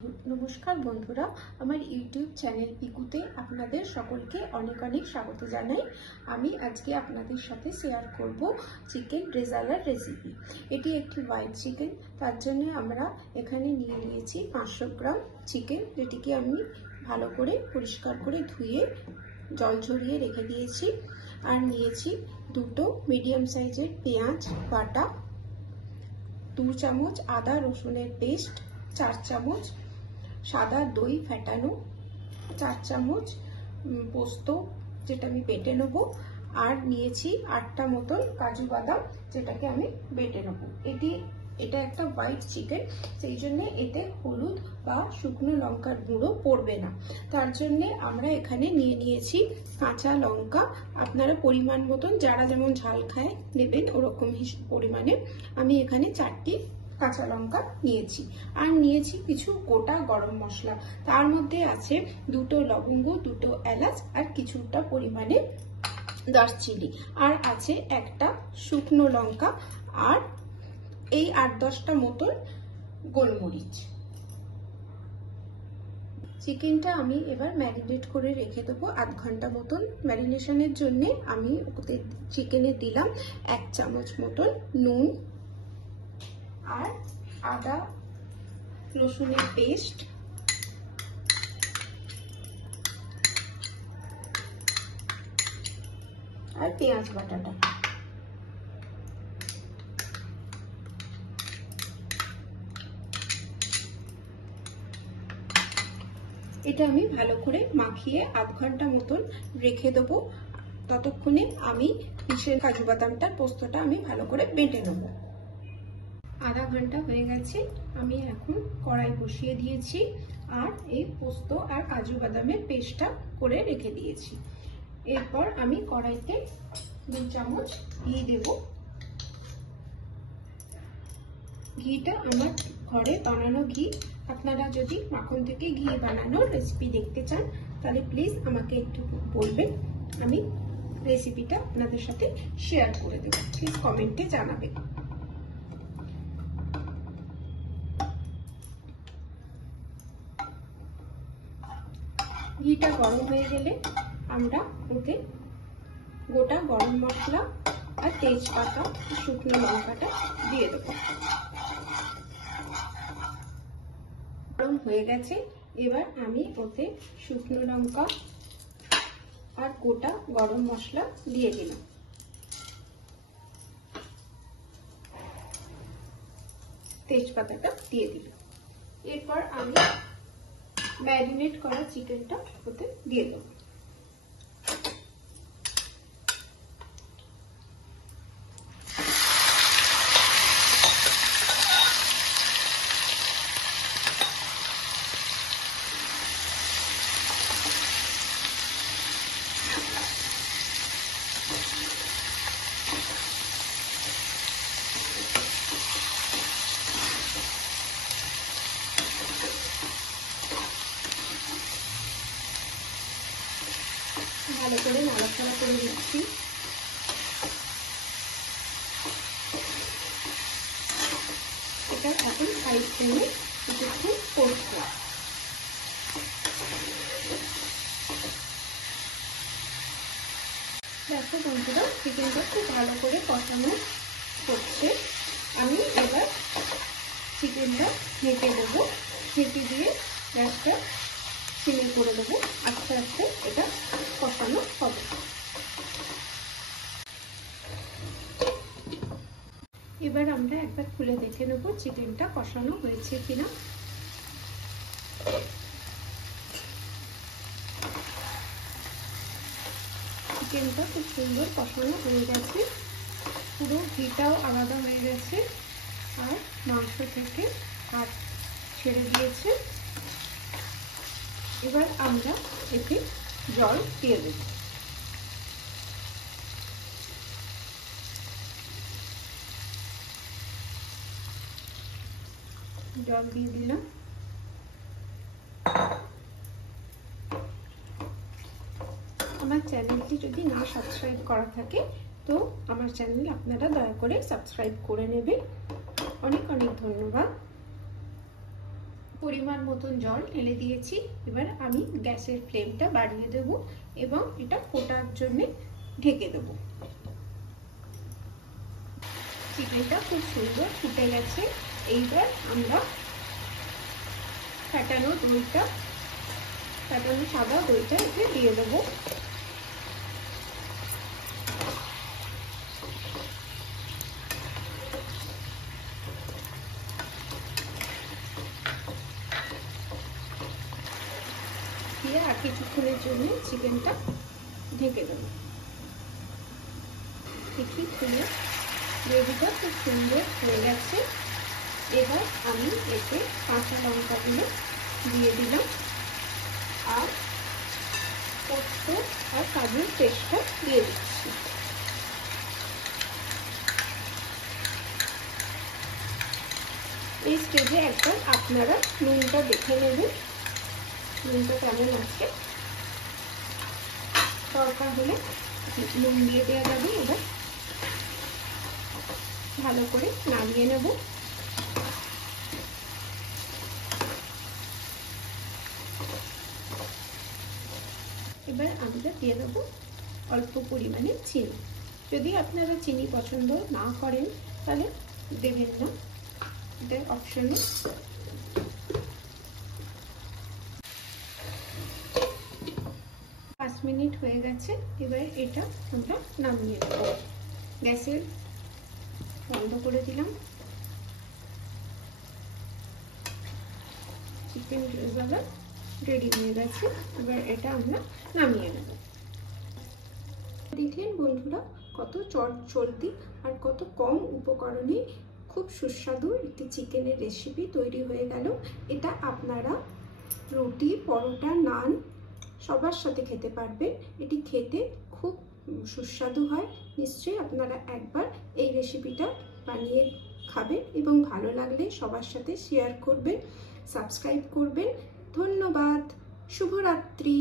नमस्कार बंधुरा आमार यूट्यूब चैनल पिकुते आपनादेर सकलके अनेक अनेक स्वागत जानाई। आमी आजके आपनादेर साथे शेयर करब चिकेन रेजालार रेसिपि। एटी एकटी व्हाइट चिकेन, तार जन्य आमरा एखाने निये नियेछि 500 ग्राम चिकेन, जेटिके आमी भालो करे परिष्कार करे धुए जल झरिये रेखे दियेछि। आर नियेछि दुटो मीडियम साइजेर पेंयाज बाटा, 2 चामच आदा रसुनेर पेस्ट, 4 चामच सादा दई फैटानो, 4 चामच पोस्तो जेटा आमी बेटे नेब, और नियेछि 8टा मतन काजू बादाम जेटाके आमी बेटे नेब। এটা একটা হোয়াইট চিকেন, সেই জন্য এতে হলুদ বা শুকনো লঙ্কার গুঁড়ো পড়বে না। তার জন্য আমরা এখানে নিয়ে নিয়েছি কাঁচা লঙ্কা। আপনারা পরিমাণ মতন যারা যেমন ঝাল খায় নেবেন ওরকম পরিমাণে। আমি এখানে 4টি কাঁচা লঙ্কা নিয়েছি, আর নিয়েছি কিছু গোটা গরম মশলা। তার মধ্যে আছে 2টো লবঙ্গ, 2টো এলাচ, আর কিছুটা পরিমাণে দারচিনি, আর আছে একটা শুকনো লঙ্কা, আর এই 8-10টা মতন গোলমরিচ। চিকেনটা আমি এবার ম্যারিনেট করে রেখে দেবো আধ ঘন্টা মতন। ম্যারিনেশনের জন্য আমি ওতে চিকেনে দিলাম 1 চামচ মতন নুন, আর আদা রসুনের পেস্ট, আর পেঁয়াজ বাটাটা। এটা আমি ভালো করে মাখিয়ে আধ ঘন্টা মতন রেখে দেবো। ততক্ষণে আমি পিসের কাজু বাদামটা পোস্তটা আমি ভালো করে বেটে নেব। আধা ঘন্টা হয়ে গেছে, আমি এখন কড়াই বসিয়ে দিয়েছি, আর এই পোস্ত আর কাজু বাদামের পেস্টটা করে রেখে দিয়েছি। এরপর আমি কড়াইতে 2 চামচ ঘি দেব। ঘিটা আমার ঘরে বানানো ঘি। আপনারা যদি মাখন থেকে ঘি বানানোর রেসিপি দেখতে চান তাহলে প্লিজ আমাকে একটু বলবেন, আমি রেসিপিটা আপনাদের সাথে শেয়ার করে দেব। প্লিজ কমেন্টে জানাবেন। ঘিটা গরম হয়ে গেলে আমরা ওতে গোটা গরম মশলা আর তেজপাতা, শুকনো লঙ্কাটা দিয়ে দেব। গরম হয়ে গেছে, এবার আমি ওতে শুকনো লঙ্কা আর গোটা গরম মশলা দিয়ে দিলাম। তেজপাতাটা দিয়ে দিলাম। এরপর আমি ম্যারিনেট করা চিকেনটা ওতে দিয়ে দেব। ভালো করে নাড়াচাড়া করে দিচ্ছি। এটা এখন হাই ফ্লেমে কিছুক্ষণ করবো। দেখো বন্ধুরা, চিকেনটা খুব ভালো করে কষানো করছে। আমি এবার চিকেনটা ঢেকে দেবো। ঢেকে দিয়ে গ্যাসটা সিমে করে দেবো। আস্তে আস্তে এটা কষানো হবে। এবার আমরা একবার খুলে দেখে নেব চিকেনটা কষানো হয়েছে কিনা। চিকেনটা খুব সুন্দর কষানো হয়ে গেছে, পুরো ঘিটাও আলাদা হয়ে গেছে, আর মাংস থেকে হাত ছেড়ে দিয়েছে। এবার আমরা এতে জল দিয়ে দেব। জল দিয়ে দিলাম। আমার চ্যানেলটি যদি না সাবস্ক্রাইব করা থাকে তো আমার চ্যানেল আপনারা দয়া করে সাবস্ক্রাইব করে নেবেন। অনেক অনেক ধন্যবাদ। পরিমাণ মতন জল ঢেলে দিয়েছি। এবার আমি গ্যাসের ফ্লেমটা বাড়িয়ে দেব এবং এটা ফোটার জন্য ঢেকে দেব। চিকেনটা খুব সুন্দর ফুটে গেছে। এইবার আমরা ফ্যাটানো সাদা দইটা এতে দিয়ে দেবো। দিয়ে আর কিছুক্ষণের জন্য চিকেনটা ঢেকে দেবো। দেখি খুলে গ্রেভিটা খুব সুন্দর হয়ে গেছে। এবার আমি এতে কাঁচা লঙ্কাগুলো দিয়ে দিলাম আর পোস্ত আর কাজুর পেস্টটা দিয়ে দিচ্ছি। এই স্টেজে একবার আপনারা নুনটা দেখে নেবেন, নুনটা কেমন আছে। দরকার হলে নুন দিয়ে দেওয়া যাবে। এবার ভালো করে নাড়িয়ে নেব। এবার আমরা দিয়ে দেবো অল্প পরিমাণে চিনি। যদি আপনারা চিনি পছন্দ না করেন তাহলে দেবেন না, এটা অপশনে। 5 মিনিট হয়ে গেছে। এবার এটা আমরা নামিয়ে দেব। গ্যাসের বন্ধ করে দিলাম। চিকেন রেজালা রেডি হয়ে গেছে। এবার এটা আমরা নামিয়ে নেব। দেখলেন বন্ধুরা, কত চটজলদি আর কত কম উপকরণে খুব সুস্বাদু একটি চিকেনের রেসিপি তৈরি হয়ে গেল। এটা আপনারা রুটি, পরোটা, নান সবার সাথে খেতে পারবেন। এটি খেতে খুব সুস্বাদু হয়। নিশ্চয়ই আপনারা একবার এই রেসিপিটা বানিয়ে খাবেন এবং ভালো লাগলে সবার সাথে শেয়ার করবেন, সাবস্ক্রাইব করবেন। ধন্যবাদ। শুভরাত্রি।